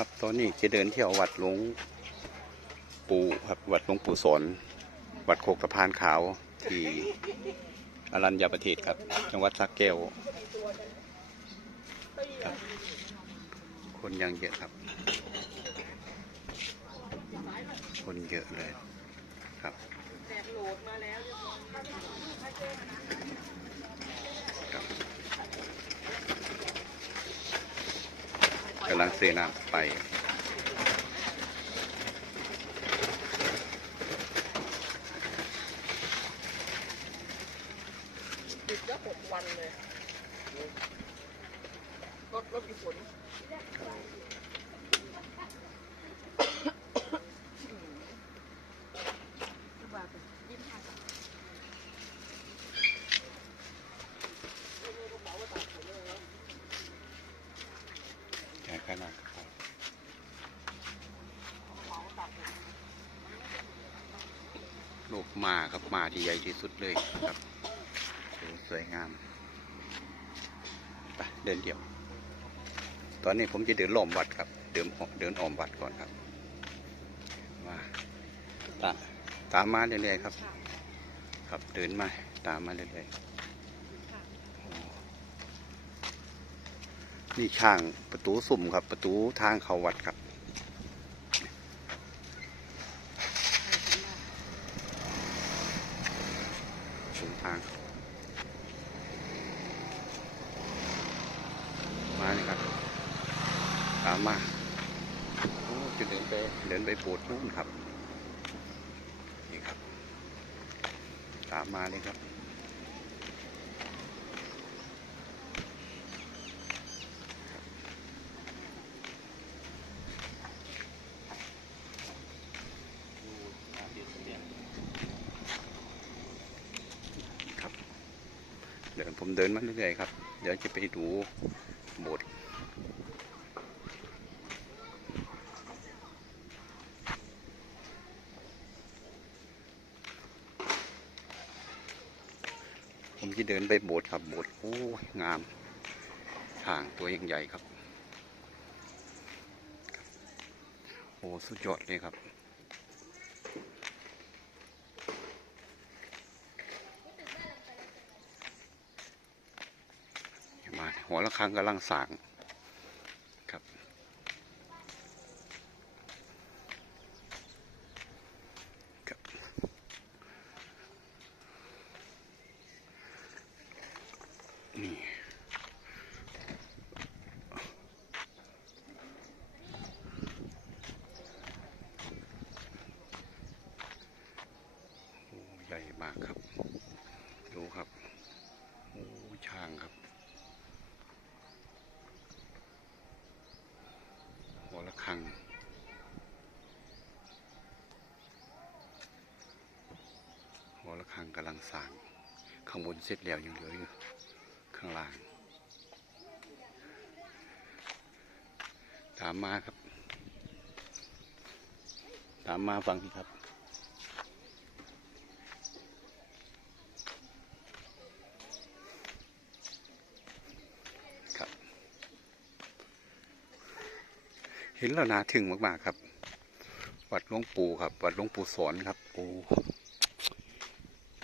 ครับ ตอนนี้จะเดินเที่ยววัดหลวงปู่ครับวัดหลวงปู่สนวัดโคกตะพานขาวที่อรัญญประเทศครับ จังหวัดสระแก้วครับ คนยังเยอะครับ คนเยอะเลยครับครับ กำลังเสน้ำไปหยุดก็หกวันเลย รถรถกี่ฝนยิ้มค่ะ แค่ ขนาดครับลูกหมาครับหมาที่ใหญ่ที่สุดเลยครับสวยงามไปเดินเดี่ยว ตอนนี้ผมจะเดินล้อมวัดครับ เดินอเดินอ้อมวัดก่อนครับมาตาตามมาเรื่อยๆครับ ครับเดินมาตามมาเรื่อยๆโอ้ นี่ช่างประตูสุ่มครับ ประตูทางเขาวัดครับสูงทาง มาเลยครับตามมาโอ้จะเดินไปเดินไปโบสถ์นู่นครับ นี่ครับ ตามมาเลยครับ เดี๋ยวผมเดินมาเรื่อยๆครับ เดี๋ยวจะไปดูโบสถ์ผมจะเดินไปโบสถ์ครับโบสถ์โอ้ยงามห่างตัวยังใหญ่ครับ โอ้สุดยอดเลยครับ มา หัวละครังกำลังสางครับครับนี่โอ้ใหญ่มากครับ ดูครับ โอ้ ช่างครับ หัวละ คังหัวละคังกำลังสร้าง ข้างบนเสร็จแล้วยังเหลืออยู่ ข้างล่าง ตามมาครับ ตามมาฟังดิครับ เห็นแล้วนาถึงมากๆครับ วัดหลวงปู่ครับ วัดหลวงปู่สอนครับ โอ้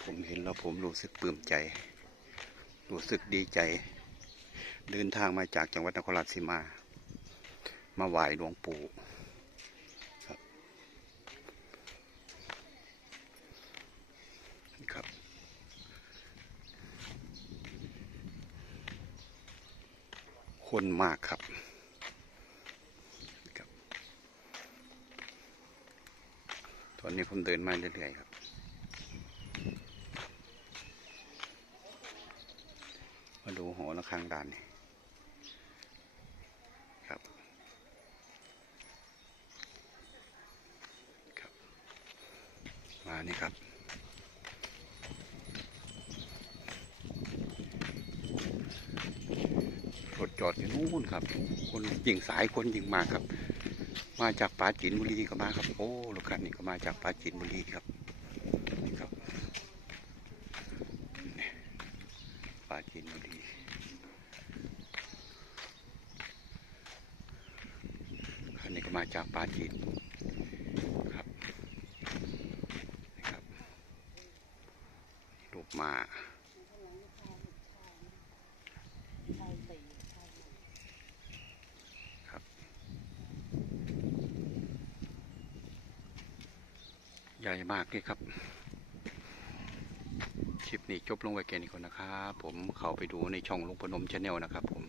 ผมเห็นแล้วผมรู้สึกปลื้มใจ รู้สึกดีใจ เดินทางมาจากจังหวัดนครราชสีมา มาไหว้หลวงปู่ครับ ครับคนมากครับ อนนี้ผมเดินมาเรื่อยๆครับ มาดูหอระฆังด่านนี่ครับ ครับ มานี่ครับรถจอดอยู่นู่นครับ คนยิงสายคนยิงมาครับ มาจากปราจีนบุรีก็มาครับ โอ้รถคันนี้ก็มาจากปราจีนบุรีครับนี่ครับปราจีนบุรีคันนี้ก็มาจากป่าจีนครับนี่ครับรูปมาครับ ใหญ่มากเลยครับ คลิปนี้จบลงไว้แค่นี้ก่อนนะครับ ผมเข้าไปดูในช่องลุงพนมชาแนลนะครับผม